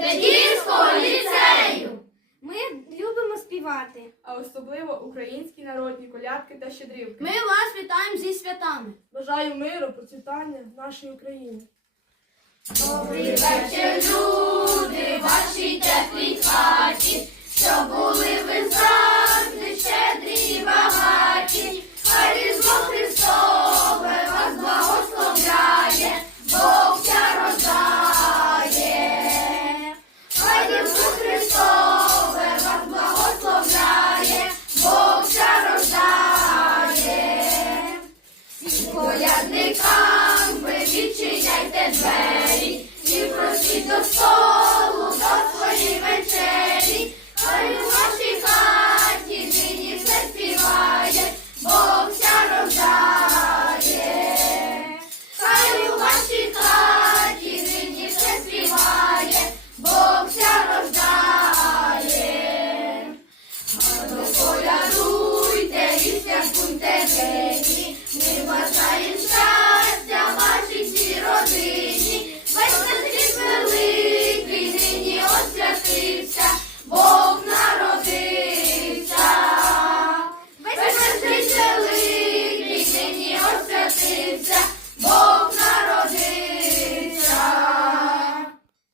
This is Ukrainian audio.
Тетіївського ліцею. Ми любимо співати. а особливо українські народні колядки та щедрівки. Ми вас вітаємо зі святами. Бажаю миру, процвітання в нашій Україні. Добрий вечір, люди, відчиняє і просіть до столу, до своїй вечері, хай у вашій хаті нині все співає, Бо вся рождає, хай у вашій хаті нині все співає, Бо вся рождає.